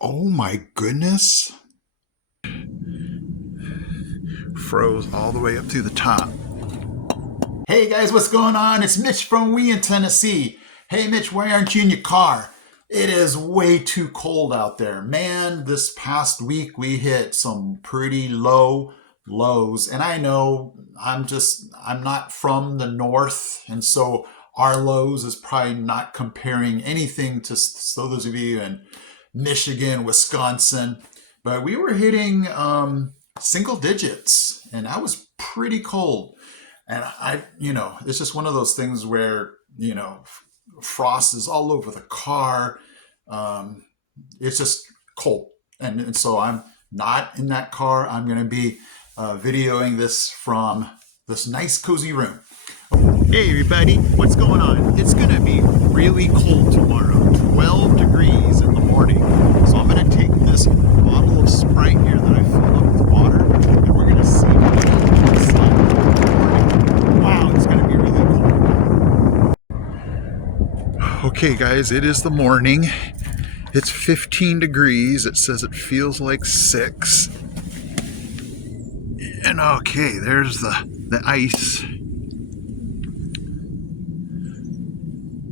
Oh my goodness. Froze all the way up to the top. Hey guys, what's going on? It's Mitch from We in Tennessee. Hey Mitch, why aren't you in your car? It is way too cold out there. Man, this past week we hit some pretty low lows. And I know I'm not from the north. And so our lows is probably not comparing anything to those of you in Michigan, Wisconsin. But we were hitting single digits and that was pretty cold. And it's just one of those things where, frost is all over the car. Um, it's just cold. And so I'm not in that car. I'm going to be videoing this from this nice, cozy room. Hey, everybody, what's going on? It's going to be really cold tomorrow, 12 degrees in the morning. So I'm going to take this bottle of Sprite here that I filled up with water, and we're going to see what's up in the morning. Wow, it's going to be really cold. Okay, guys, it is the morning. It's 15 degrees. It says it feels like 6. And okay, there's the ice.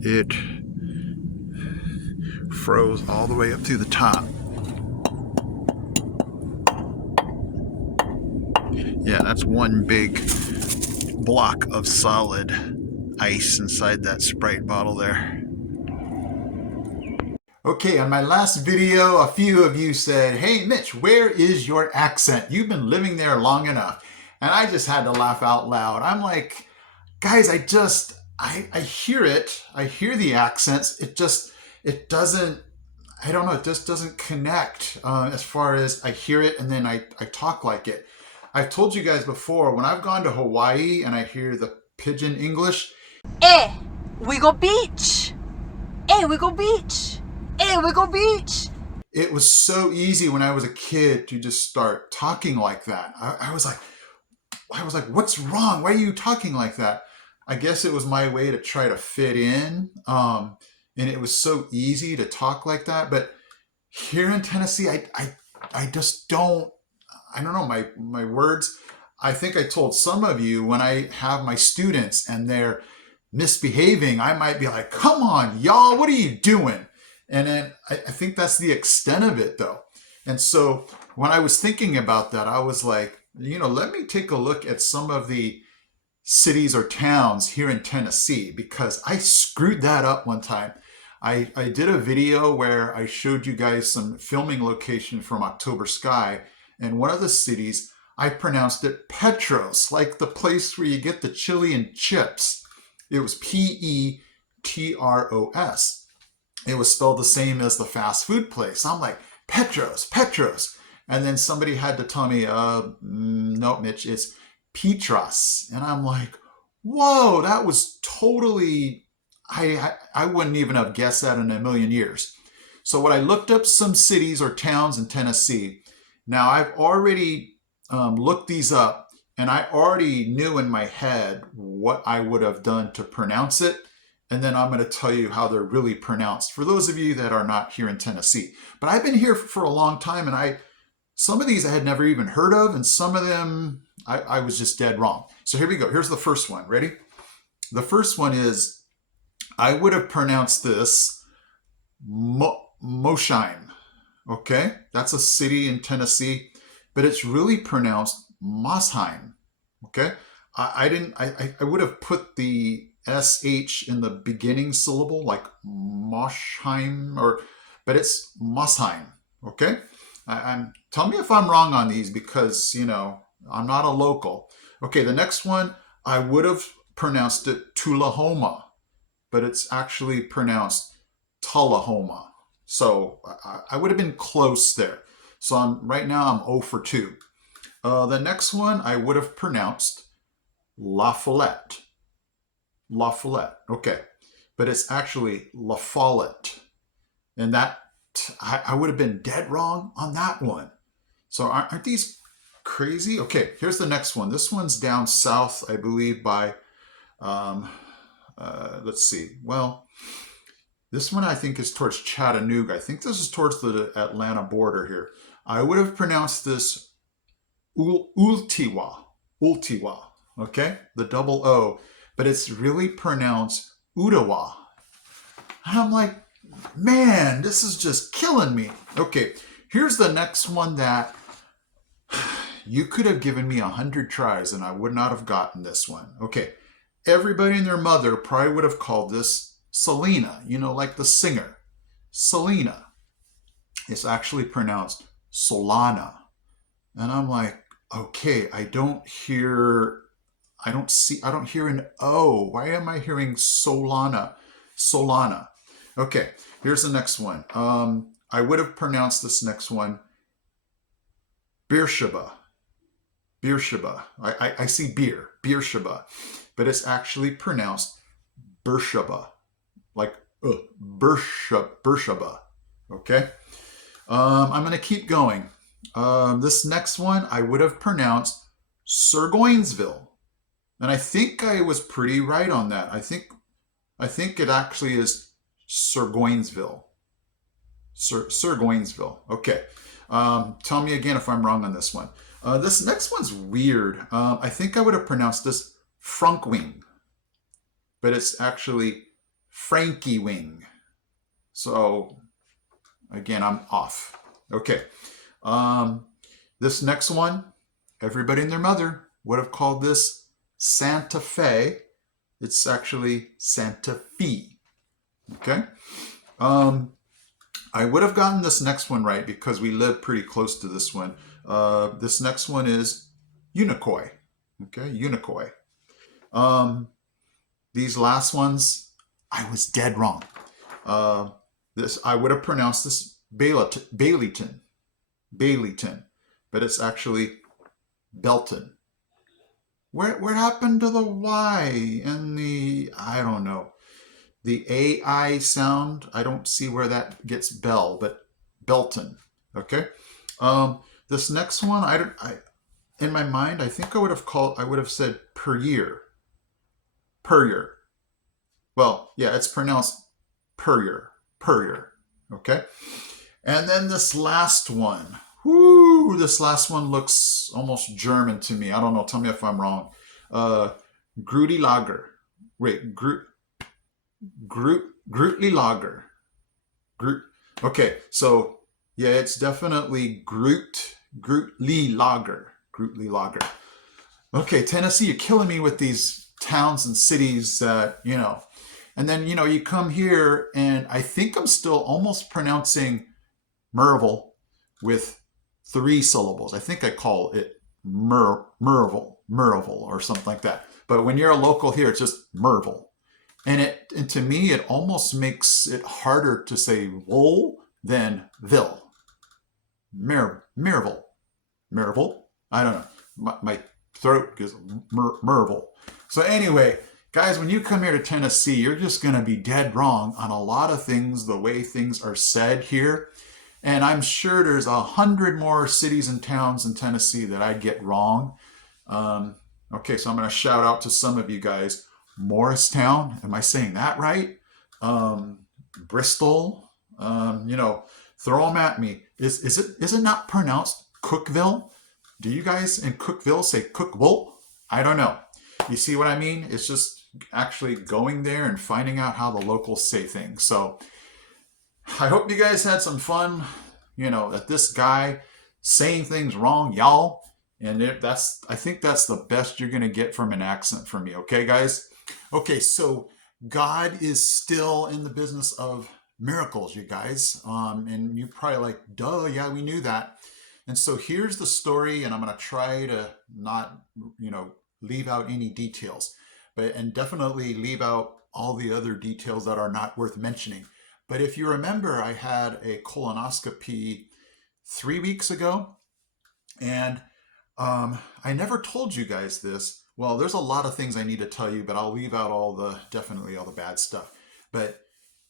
It froze all the way up to the top. Yeah, that's one big block of solid ice inside that Sprite bottle there. Okay, on my last video, a few of you said, "Hey Mitch, where is your accent? You've been living there long enough." And I just had to laugh out loud. I'm like, guys, I hear it. I hear the accents. It doesn't, I don't know, it just doesn't connect as far as I hear it and then I talk like it. I've told you guys before, when I've gone to Hawaii and I hear the pidgin English, Hey, we go beach. Hey, we go beach. Hey, we go beach. it was so easy when I was a kid to just start talking like that. I was like, what's wrong? Why are you talking like that? I guess it was my way to try to fit in. And it was so easy to talk like that. But here in Tennessee, I just I don't know, my words. I think I told some of you when I have my students and they're misbehaving, I might be like, come on, y'all, what are you doing? And then I think that's the extent of it, though. And so when I was thinking about that, I was like, let me take a look at some of the cities or towns here in Tennessee because I screwed that up one time. I did a video where I showed you guys some filming location from October Sky, and one of the cities, I pronounced it Petros, like the place where you get the chili and chips. It was Petros. It was spelled the same as the fast food place. I'm like, Petros, Petros. And then somebody had to tell me, no, Mitch, it's Petros. And I'm like, whoa, that was totally, I wouldn't even have guessed that in a million years. So when I looked up some cities or towns in Tennessee, now I've already looked these up and I already knew in my head what I would have done to pronounce it. And then I'm going to tell you how they're really pronounced for those of you that are not here in Tennessee. But I've been here for a long time and some of these I had never even heard of, and some of them I was just dead wrong. So here we go. Here's the first one. Ready? The first one is, I would have pronounced this Mosheim. Okay? That's a city in Tennessee, but it's really pronounced Mosheim. Okay? I didn't, I would have put the SH in the beginning syllable, like Mosheim, but it's Mosheim. Okay? Tell me if I'm wrong on these because, I'm not a local. Okay, the next one, I would have pronounced it Tullahoma, but it's actually pronounced Tullahoma. So I would have been close there. So right now I'm 0 for 2. The next one I would have pronounced La Follette. La Follette. Okay. But it's actually La Follette. And that I would have been dead wrong on that one. So aren't these crazy? Okay, here's the next one. This one's down south, I believe, by let's see. Well, This one I think is towards Chattanooga. I think this is towards the Atlanta border here. I would have pronounced this Ultiwa. Ultiwa. Okay? The double O. But it's really pronounced Utawa. And I'm like, man, this is just killing me. Okay, here's the next one that you could have given me 100 tries and I would not have gotten this one. Okay, everybody and their mother probably would have called this Selena, you know, like the singer. Selena. It's actually pronounced Solana. And I'm like, okay, I don't hear an O. Why am I hearing Solana? Solana. Okay, here's the next one. I would have pronounced this next one Beersheba. Beersheba. I see beer, Beersheba, but it's actually pronounced Beersheba, like Beersheba. Okay. I'm gonna keep going. This next one I would have pronounced Surgoinsville, and I think I was pretty right on that. I think it actually is Surgoinsville. Surgoinsville. Okay. Tell me again if I'm wrong on this one. This next one's weird. I think I would have pronounced this Frankwing, but it's actually Frankie Wing. So again, I'm off. Okay. This next one, everybody and their mother would have called this Santa Fe. It's actually Santa Fe. Okay. I would have gotten this next one right because we live pretty close to this one. This next one is Unicoi. Okay, Unicoi. These last ones, I was dead wrong. This I would have pronounced this Baileyton, but it's actually Belton. Where happened to the Y and the, I don't know, the AI sound? I don't see where that gets Bell, but Belton. Okay. This next one, I in my mind, I think I would have said Puryear. Puryear. Well, yeah, it's pronounced Puryear. Puryear. Okay. And then this last one. Whoo, this last one looks almost German to me. I don't know. Tell me if I'm wrong. Grudy Lager. Wait, Grootly Lager. Groot. Okay, so yeah, it's definitely Grootly Lager. Grootly Lager. Okay, Tennessee, you're killing me with these towns and cities that, you know. And then, you know, you come here and I think I'm still almost pronouncing Merville with 3 syllables. I think I call it Merville or something like that. But when you're a local here, it's just Merville. And to me, it almost makes it harder to say wool than Ville. Merville. I don't know. My throat goes Merville. So anyway, guys, when you come here to Tennessee, you're just going to be dead wrong on a lot of things, the way things are said here. And I'm sure there's 100 more cities and towns in Tennessee that I'd get wrong. Okay, so I'm going to shout out to some of you guys. Morristown, am I saying that right? Bristol, you know, throw them at me. Is it not pronounced Cookville? Do you guys in Cookville say Cookville? I don't know. You see what I mean? It's just actually going there and finding out how the locals say things. So I hope you guys had some fun, you know, at this guy saying things wrong, y'all. And I think that's the best you're going to get from an accent from me. Okay, guys? Okay, so God is still in the business of miracles, you guys. And you're probably like, duh, yeah, we knew that. And so here's the story, and I'm going to try to not, you know, leave out any details, and definitely leave out all the other details that are not worth mentioning. But if you remember, I had a colonoscopy 3 weeks ago, and I never told you guys this. Well, there's a lot of things I need to tell you, but I'll leave out definitely all the bad stuff. But,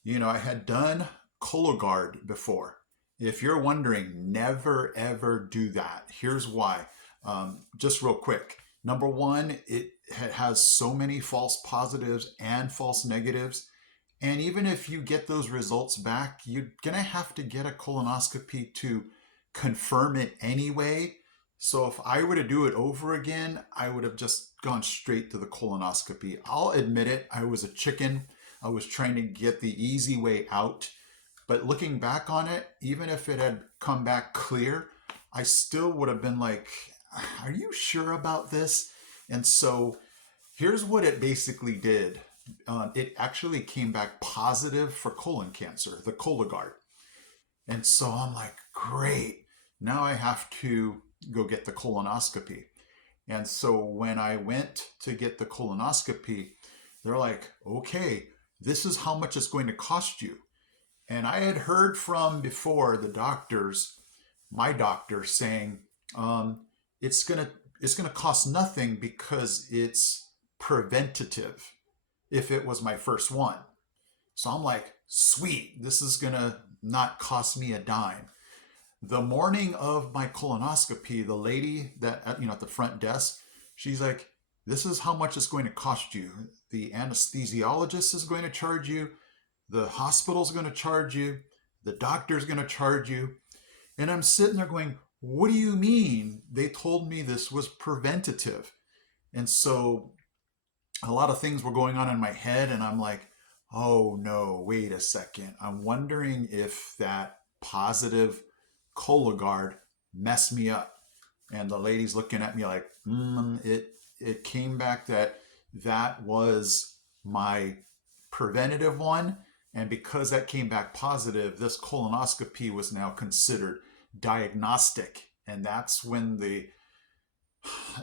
you know, I had done Cologuard before. If you're wondering, never, ever do that. Here's why. Just real quick. Number one, it has so many false positives and false negatives. And even if you get those results back, you're going to have to get a colonoscopy to confirm it anyway. So if I were to do it over again, I would have just gone straight to the colonoscopy. I'll admit it, I was a chicken. I was trying to get the easy way out. But looking back on it, even if it had come back clear, I still would have been like, are you sure about this? And so here's what it basically did. It actually came back positive for colon cancer, the Cologuard. And so I'm like, great. Now I have to go get the colonoscopy. And so when I went to get the colonoscopy, they're like, okay, this is how much it's going to cost you. And I had heard from before the doctors, my doctor saying, it's gonna cost nothing because it's preventative if it was my first one. So I'm like, sweet, this is gonna not cost me a dime. The morning of my colonoscopy, the lady that at the front desk, she's like, this is how much it's going to cost you. The anesthesiologist is going to charge you, the hospital's going to charge you, the doctor's going to charge you. And I'm sitting there going, what do you mean? They told me this was preventative. And so a lot of things were going on in my head, and I'm like, oh no, wait a second. I'm wondering if that positive Cologuard messed me up. And the lady's looking at me like, it came back that was my preventative one. And because that came back positive, this colonoscopy was now considered diagnostic. And that's when the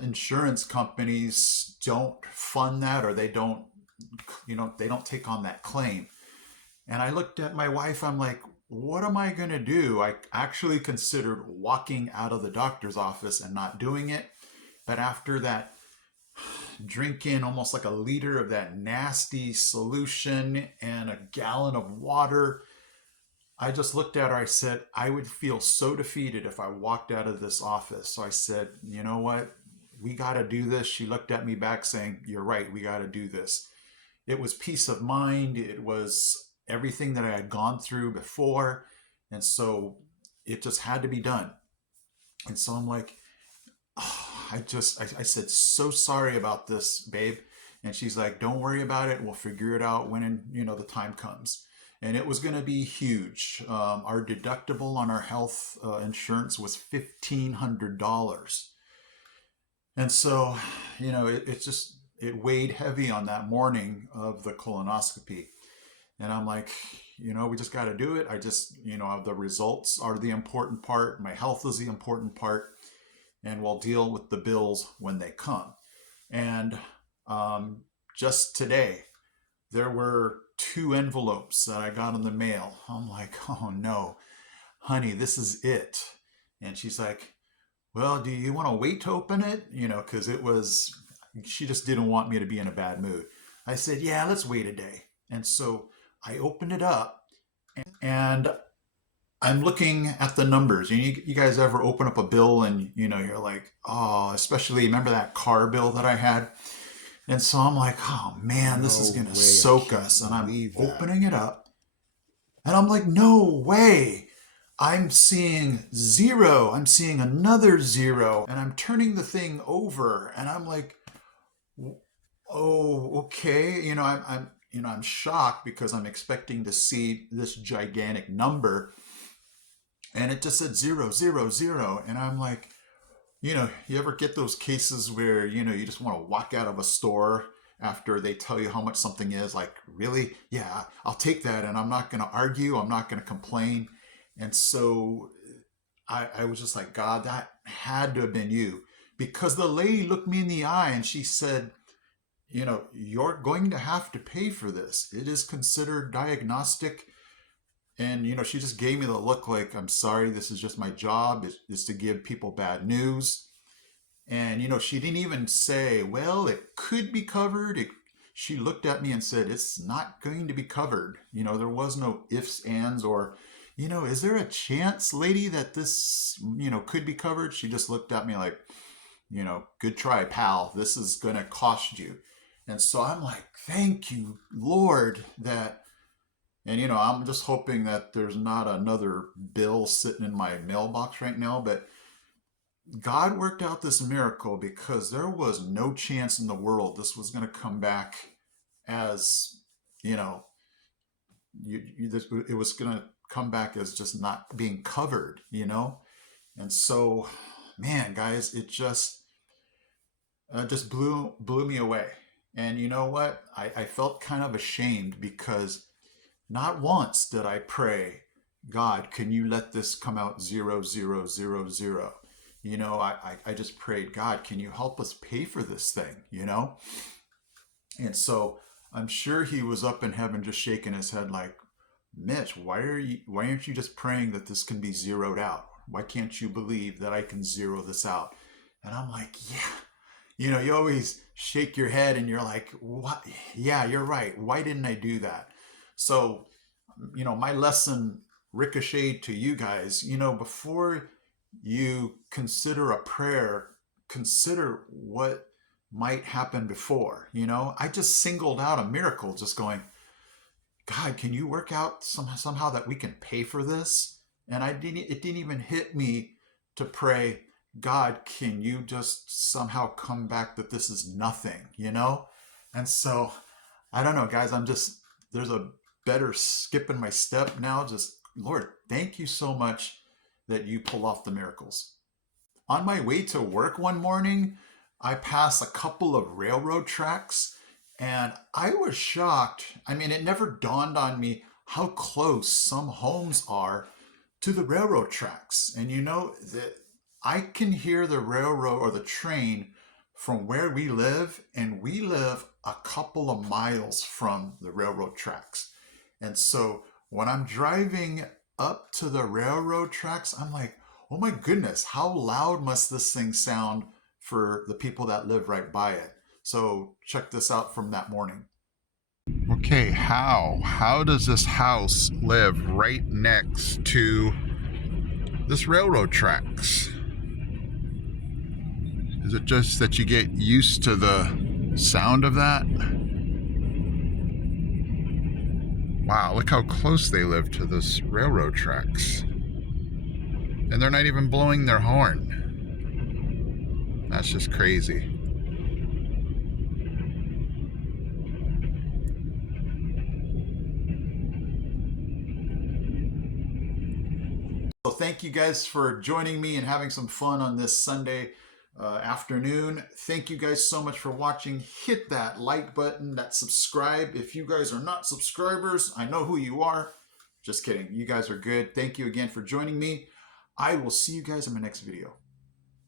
insurance companies don't fund that, or they don't take on that claim. And I looked at my wife, I'm like, what am I going to do? I actually considered walking out of the doctor's office and not doing it. But after that, drinking almost like a liter of that nasty solution and a gallon of water, I just looked at her. I said, I would feel so defeated if I walked out of this office. So I said, you know what? We got to do this. She looked at me back saying, you're right. We got to do this. It was peace of mind. It was everything that I had gone through before. And so it just had to be done. And so I'm like, oh, I said, so sorry about this, babe. And she's like, don't worry about it. We'll figure it out when, the time comes. And it was going to be huge. Our deductible on our health insurance was $1,500. And so, it weighed heavy on that morning of the colonoscopy. And I'm like, we just got to do it. The results are the important part. My health is the important part. And we'll deal with the bills when they come. And just today, there were 2 envelopes that I got in the mail. I'm like, oh no, honey, this is it. And she's like, well, do you want to wait to open it? Because she just didn't want me to be in a bad mood. I said, yeah, let's wait a day. And so I opened it up, and I'm looking at the numbers. You guys ever open up a bill and, you're like, oh, especially remember that car bill that I had? And so I'm like, oh man, this is going to soak us. And I'm opening it up, and I'm like, no way. I'm seeing 0. I'm seeing another 0, and I'm turning the thing over, and I'm like, oh, okay. I'm shocked because I'm expecting to see this gigantic number. And it just said 0, 0, 0. And I'm like, you ever get those cases where, you just want to walk out of a store after they tell you how much something is? Like, really? Yeah, I'll take that. And I'm not going to argue. I'm not going to complain. And so I was just like, God, that had to have been you. Because the lady looked me in the eye and she said, you're going to have to pay for this. It is considered diagnostic. And, she just gave me the look like, I'm sorry, this is just my job, is to give people bad news. And, she didn't even say, well, it could be covered. She looked at me and said, it's not going to be covered. There was no ifs, ands, or, is there a chance, lady, that this, could be covered? She just looked at me like, good try, pal. This is going to cost you. And so I'm like, thank you, Lord, that And, you know, I'm just hoping that there's not another bill sitting in my mailbox right now. But God worked out this miracle because there was no chance in the world this was going to come back as, you know, it was going to come back as just not being covered, you know? And so, man, guys, it just blew me away. And you know what? I felt kind of ashamed because not once did I pray, God, can you let this come out 0000? You know, I just prayed, God, can you help us pay for this thing, you know? And so I'm sure he was up in heaven just shaking his head like, Mitch, why aren't you just praying that this can be zeroed out? Why can't you believe that I can zero this out? And I'm like, yeah. You know, you always shake your head and you're like, what? Yeah, you're right. Why didn't I do that? So, you know, my lesson ricocheted to you guys, you know, before you consider a prayer, consider what might happen before. You know, I just singled out a miracle, just going, God, can you work out somehow that we can pay for this? And it didn't even hit me to pray, God, can you just somehow come back that this is nothing, you know? And so, I don't know, guys, there's a better skip in my step now. Just, Lord, thank you so much that you pull off the miracles. On my way to work one morning, I passed a couple of railroad tracks and I was shocked. I mean, it never dawned on me how close some homes are to the railroad tracks. And you know that I can hear the railroad or the train from where we live, and we live a couple of miles from the railroad tracks. And so when I'm driving up to the railroad tracks, I'm like, oh my goodness, how loud must this thing sound for the people that live right by it? So check this out from that morning. Okay, how does this house live right next to this railroad tracks? Is it just that you get used to the sound of that? Wow, look how close they live to this railroad tracks. And they're not even blowing their horn. That's just crazy. So thank you guys for joining me and having some fun on this Sunday afternoon. Thank you guys so much for watching. Hit that like button, that subscribe. If you guys are not subscribers, I know who you are. Just kidding. You guys are good. Thank you again for joining me. I will see you guys in my next video.